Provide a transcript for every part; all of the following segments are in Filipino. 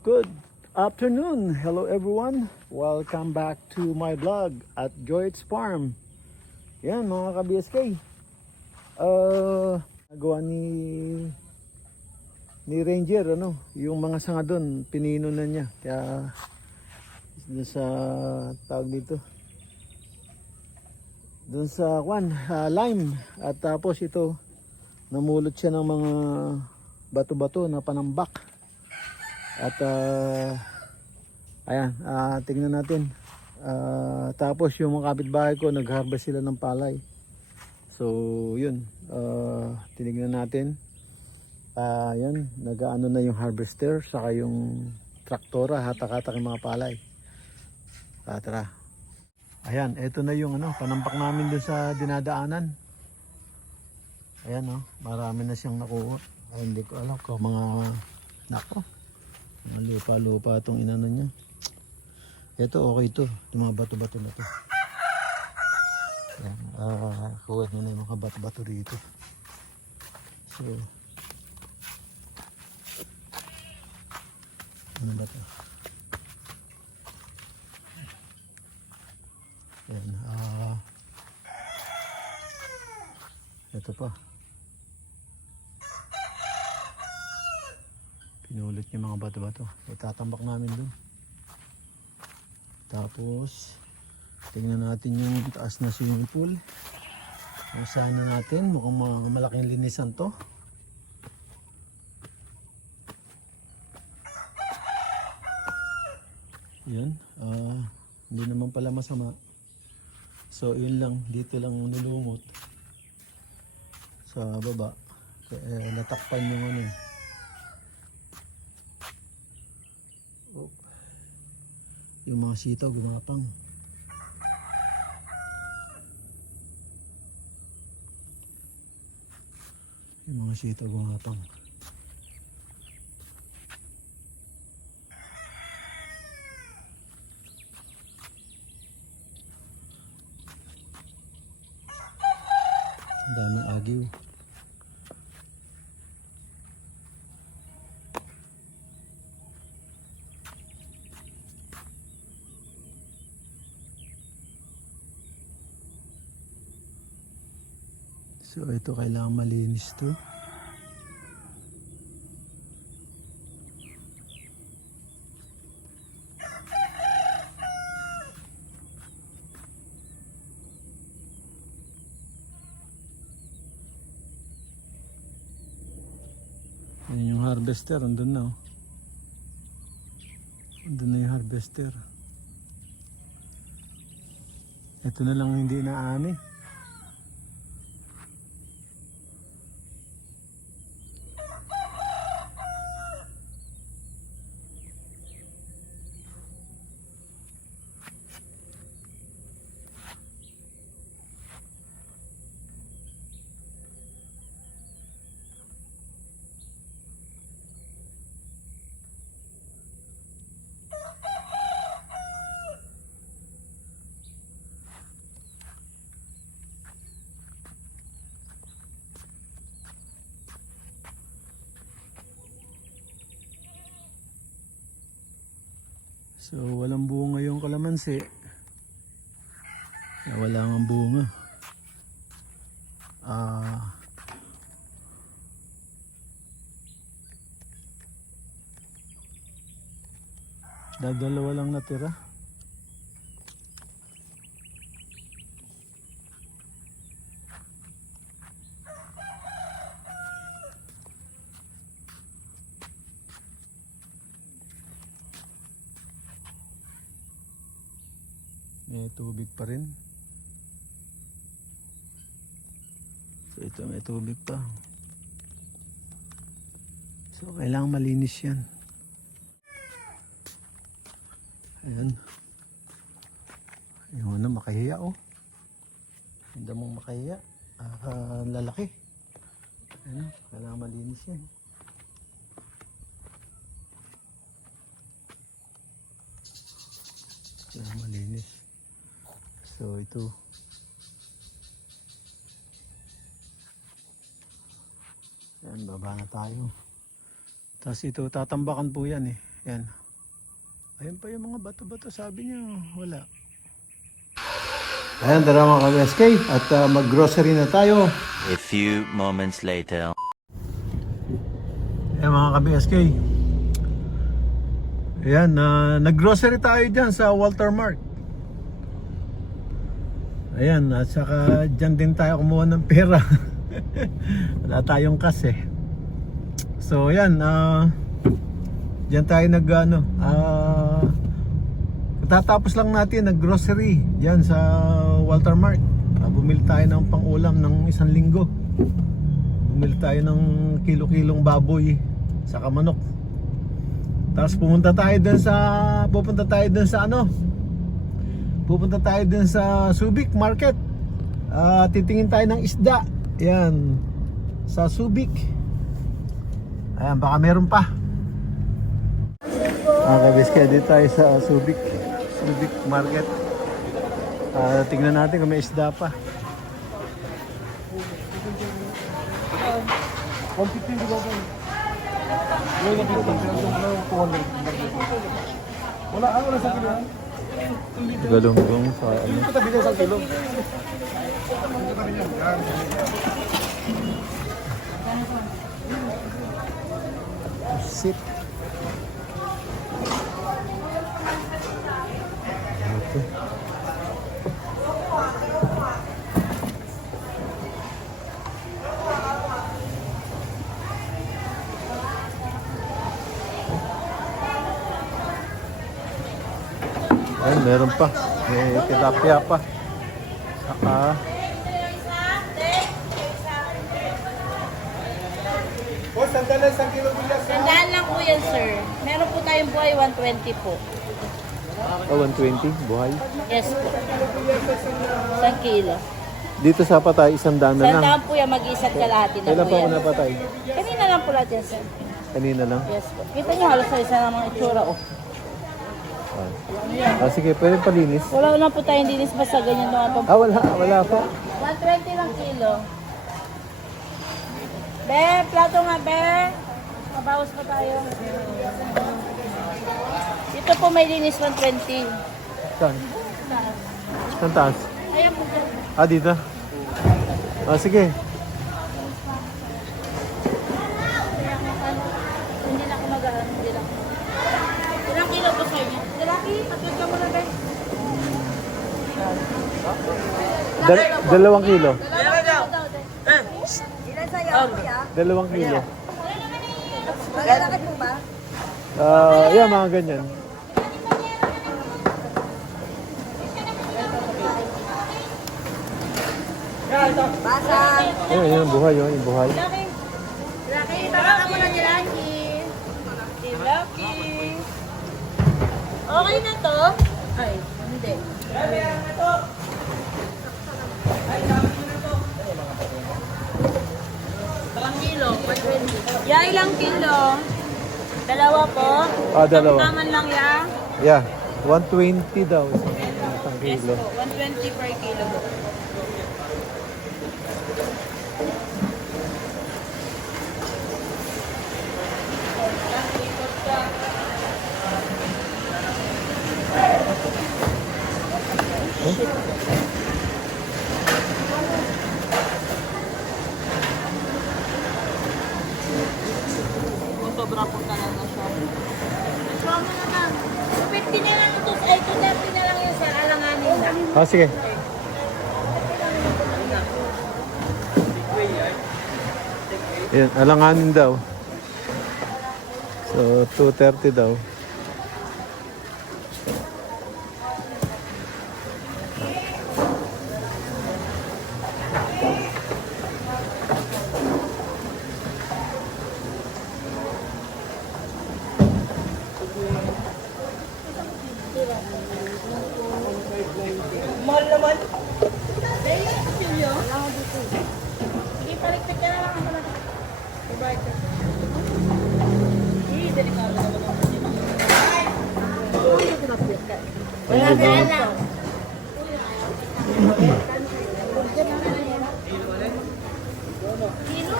Good afternoon, hello everyone, welcome back to my vlog at Joy's Farm. Yan mga ka-BSK, nagawa ni Ranger yung mga sanga doon, pinino na niya. Kaya sa tawag dito, doon sa lime, at tapos ito namulot siya ng mga bato-bato na panambak. At ayan, tingnan natin. Tapos yung mga kapitbahay ko, nag-harvest sila ng palay. So yun, tinignan natin. Yan, nag-ano na yung harvester, saka yung traktora, hatak-hatak yung mga palay. Tara. Ayan, eto na yung panampak namin dun sa dinadaanan. Ayan, marami na siyang nakuha. Ay, hindi ko alam kung mga nako, lupa-lupa itong inano niya. Ito okay to, yung mga bato-bato na to. Ayan, kuha niya na yung mga bato-bato rito. So ano ba to? Ayan, ito pa, pinulit niya mga bato-bato. Itatambak namin dun. Tapos tingnan natin yung taas na swimming pool. Usahan na natin, mukhang malaking linisan to. Yan, hindi naman pala masama. So yun lang, dito lang nilungot sa baba. Natakpan yung yung mga sitaw gumapang. Yung mga sitaw gumapang. Ang daming agiw. So ito kailangan malinis to. Yan yung harvester, andun na andun na yung harvester. Ito na lang hindi naani. So walang bunga yung kalamansi. Wala nga bunga. Ah, dalawa lang natira. May tubig pa rin. So ito may tubig pa. So kailangan malinis yan. Ayan. Ayun na makahiya oh. Hindi mong makahiya. Lalaki. Ayan, kailangan malinis yan. Kailangan malinis. So ito. Ayan, baba na tayo. Tapos ito, tatambakan po yan eh. Ayan. Ayan pa yung mga bato-bato, sabi niya, wala. Ayan, tara mga ka-BSK at mag-grocery na tayo. A few moments later. Ayan mga ka-BSK. Ayan, nag-grocery tayo dyan sa Walter Mart. Ayan, at saka dyan din tayo kumuha ng pera. Wala tayong cash eh. So ayan, diyan tayo katatapos lang natin nag-grocery diyan sa Walter Mart. Bumili tayo ng pang-ulam ng 1 linggo. Bumili tayo ng kilo-kilong baboy saka manok. Tapos pupunta tayo dun sa Subic Market. Titingin tayo ng isda. Ayan, sa Subic. Ayan, baka meron pa. Kabiskaya dito tayo sa Subic Market. Tingnan natin kung may isda pa. 150 di ba po? Wala, wala sa kilo. Galunggong sa ano? Hindi ko tabi sa kilo. Sit. Ayan, meron pa. May tilapia pa. Saka Sandaan lang po yan, sir. Meron po tayong buhay, 120 po. 120 buhay. Yes po. 1 kilo. Dito sa patay, 100 na lang. Sandaan po yan, mag-isa't kalahati na Kailan po pa ako yan. napatay? Kanina lang po lahat yan, sir. Kanina lang. Yes po. Kita niyo halos sa isa ng mga itsura, oh. Sige, pwede palinis. Wala na po tayong dinis, basta ganyan lang itong Wala pa. 120 lang kilo. Be, plato nga, be. Mabawas pa tayo. Ito po may linis 120. Saan? Saan taas? Ayan po dyan. Dito? Sige. Hindi na ako mag-aaral. Hindi lang. Ilang kilo po sa inyo? Lalaki, patid ka muna, be. 2 kilo. Ilan sa'yo, kuya? 2 kilo. Malalaki po ba? Yeah, mga ganyan. Basa. Ayun, yung buhay, yung buhay. Laki. Laki, baka ka muna ni Lucky. Si Lucky. Okay na to? Ay, hindi. Ilang kilo? 120. Ya, ilang kilo? Dalawa po? Dalawa. Taman lang ya? Yeah, 120 daw. Isang Yes kilo. po, 120 per kilo po. Ah, sige. Yan, alanganin daw. So, 2:30 daw. Mahal naman. Sige, palikpik ka na lang ako na. Ibayad. Delikado naman ako. Wala na lang. Sino?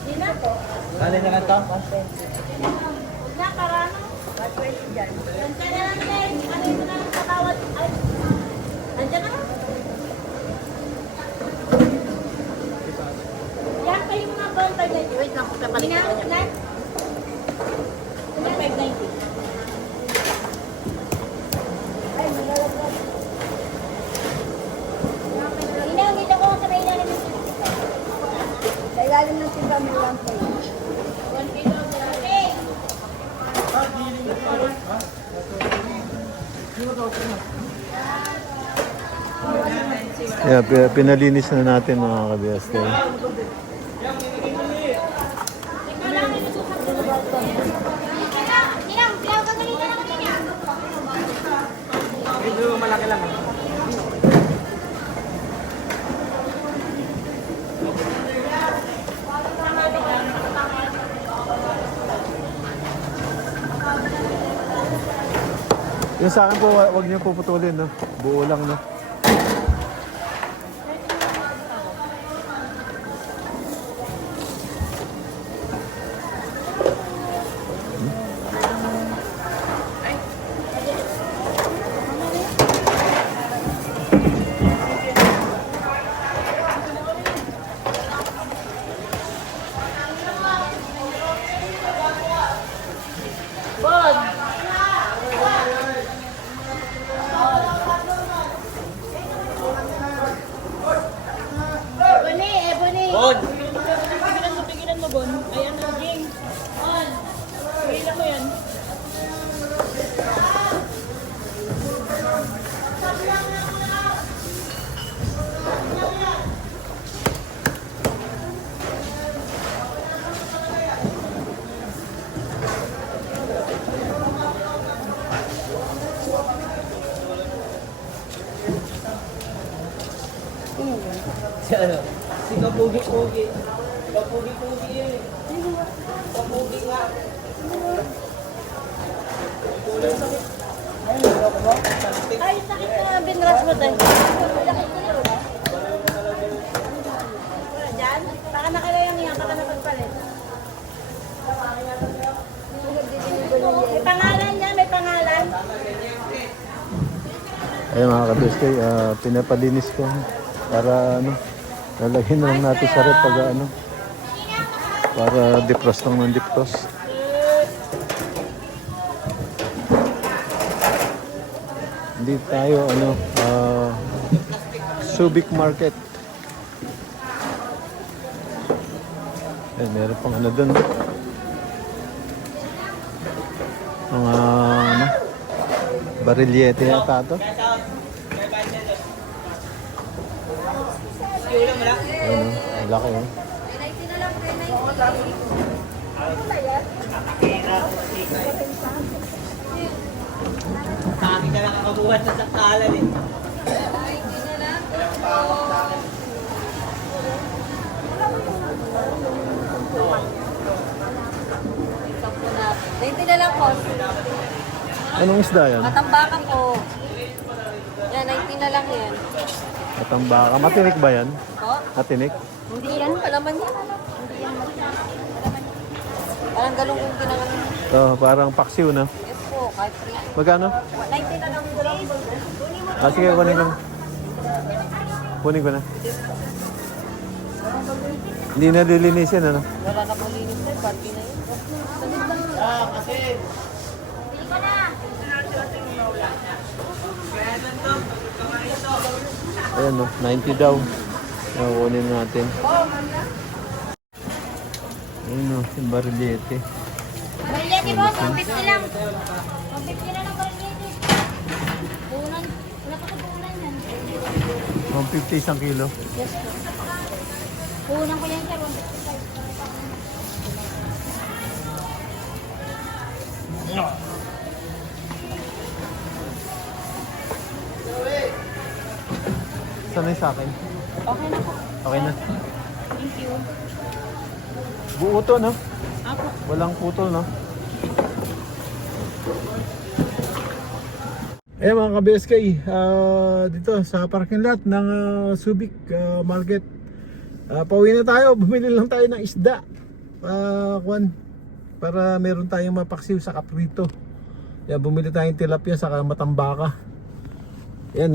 Sino po? Ano na lang to? Huwag na, karano. 120 dyan. Nandiyan na lang din. Ano ito na lang sa bawat... Ay. Nandiyan na lang. Yan pa yung mga bawal 590. Wait lang, papalit ko niya. 590. Ay, malalagyan. Inaw, dito ko sa may ilalim ng timba. Sa ilalim ng timba may 1 kilo. Okay. Yeah, pinalinis na natin mga kabiyaste. Yung sa akin po, wag niyo puputulin, no? Buo lang, no? Bon! Ebony! Bon! Pigilan mo, Bon. Ay, ano, Jing? Bon! Pigilan mo yan. Si Kapugi-Pugi. Kapugi-Pugi yun eh. Kapugi nga. Ay, sakit na binras mo tayo. Diyan? Baka nakalayang niya, baka napagpalit. May pangalan niya, may pangalan. Ayun mga kabiyaste, pinapalinis ko para ano, lalagyan na lang natin sa rep pag ano, para defrost lang ng defrost. Hindi tayo ano, Subic Market. Eh, meron pang ano dun. Mga ano, barilyete yata ito. Ayun, ang laki oh. Kami ka lang kakabuhat sa saktalan eh. Hindi na lang po. Anong isda yan? Matambaka po. Yan, 19 na lang yan. Matambaka. Matinik ba yan? Po? Matinik? Hindi yan, palaman yan. Hindi yan matinik. Parang galunggong ginangan. Parang paksiw na. Yes po, kahit free. Magkano? 19 na lang po. Sige, kunin ko na. Kunin ko na. Hindi na lilinisin, ano? Wala na po linis na, party na yun. Kasi Hindi ko na. Ayan no, 90 daw. Kunin natin. Ayan no, yung barillete. Barilete boss, 150 lang. 150 na lang barilete. Punan, wala pa sa punan yan. 150 isang kilo. Yes po. Punan ko yan sir, 155. Saan na yung sa akin? Okay na po. Okay na. Thank you. Buo to, no? Apo. Walang putol, no? Eh mga ka-BSK, dito sa parking lot ng Subic Market. Pauwi na tayo, bumili lang tayo ng isda. Para meron tayong mapaksiw sa kaprito. Yan, bumili tayong tilapia sa matambaka. Yan,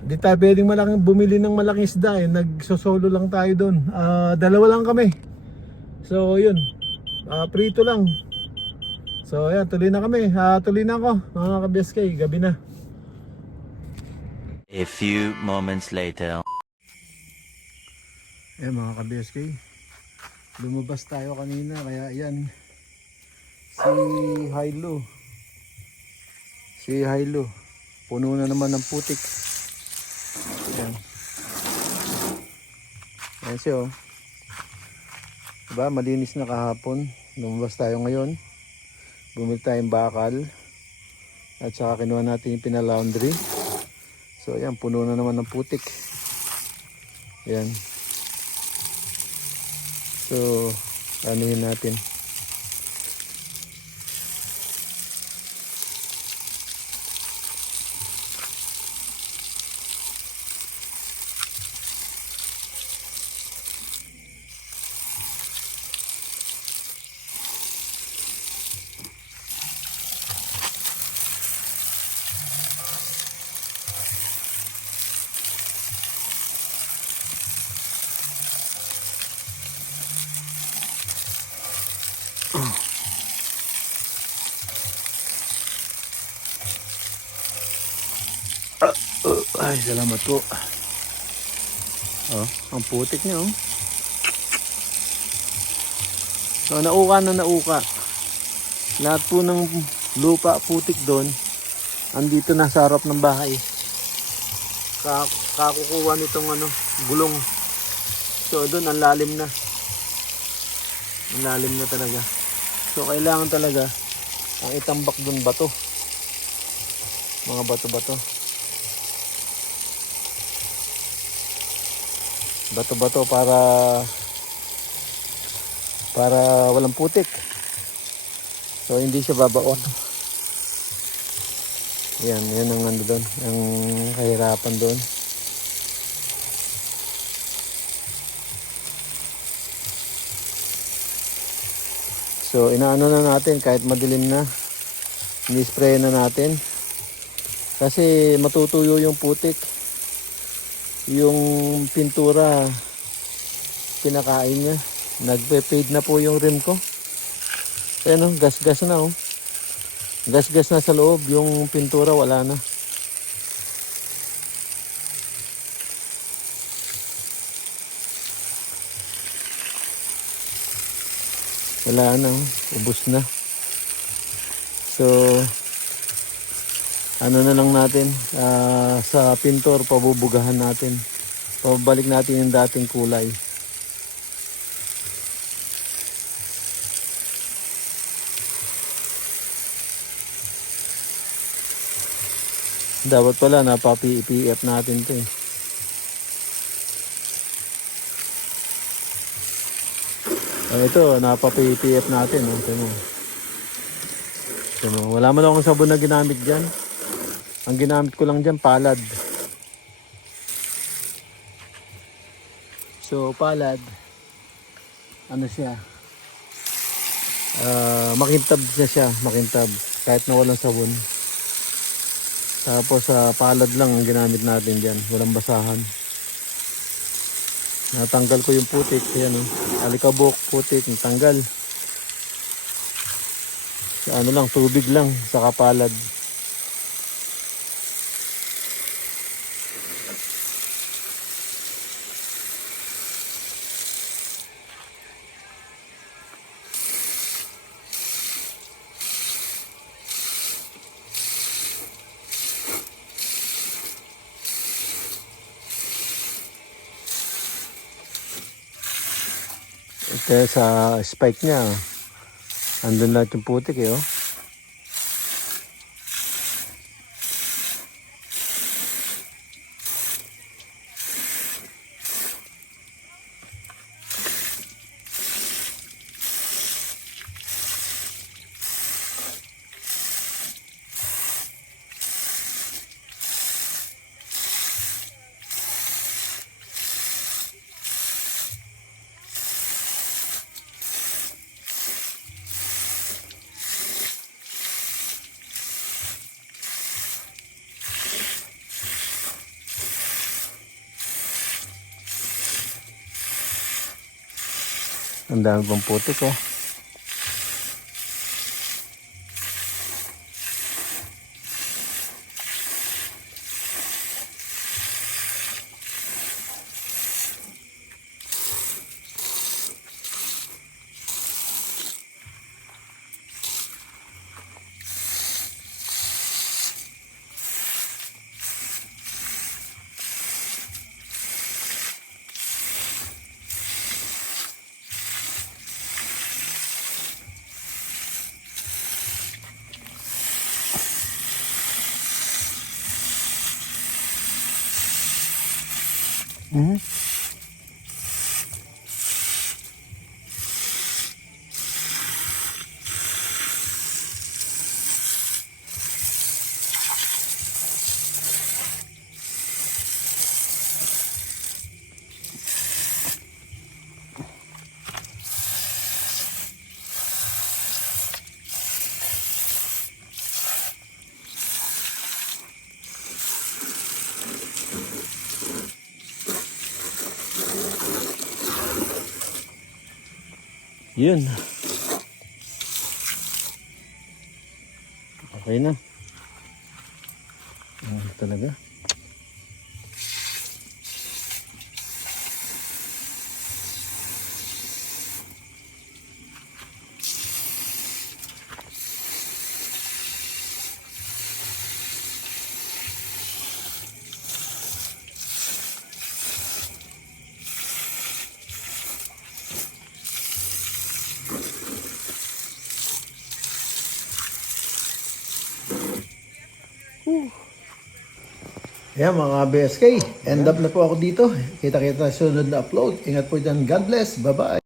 di tayo pwedeng bumili ng malaking isda eh. Nagsosolo lang tayo doon. Dalawa lang kami. So yun, prito lang. So ayan, tuloy na kami. Tuloy na ako mga ka-BSK, gabi na. A few moments later. Ayan mga ka-BSK, lumabas tayo kanina kaya ayan. Si Hilo. Puno na naman ng putik. Ayan. Ayan siya oh. Diba, malinis na kahapon. Lumabas tayo ngayon. Bumili tayong bakal. At saka kinuha natin yung pinalaundry. So ayan, puno na naman ng putik. Ayan. So, anuhin natin. Ay, salamat po. Oh, ang putik niya oh. So, nauka na nauka. Lahat po ng lupa putik doon andito na sa harap ng bahay. Kakukuha nitong gulong. So, doon ang lalim na. Ang lalim na talaga. So, kailangan talaga ang itambak doon bato. Mga bato-bato. Bato-bato para walang putik. So hindi siya babaon. Yan ang doon, ang kahirapan doon. So inaano na natin kahit madilim na. Ini-spray na natin. Kasi matutuyo yung putik. Yung pintura pinakain niya. Nagpe-fade na po yung rim ko. Ayan oh, gas-gas na oh. Gas-gas na sa loob. Yung pintura wala na. Wala na oh. Ubos na. So ano na lang natin, sa pintor pabubugahan natin, pabalik natin yung dating kulay. Dapat pala napapi-PF natin to eh. Ito napapi-PF natin oh. Ito mo. Wala man akong sabon na ginamit dyan. Ang ginamit ko lang dyan, palad. So, palad, ano siya? Makintab siya, makintab. Kahit na walang sabon. Tapos, palad lang ang ginamit natin dyan. Walang basahan. Natanggal ko yung putik. Ayan, oh. Alikabok, putik, natanggal. So, ano lang, tubig lang, saka palad. Kaya sa spike niya, andun lahat yung putik eh, oh. Ang dami pang putik, oh. Mhm. Yun. Okay na. Talaga. Ayan mga BSK, end up na po ako dito. Kita-kita sa sunod na upload. Ingat po dyan. God bless. Bye-bye.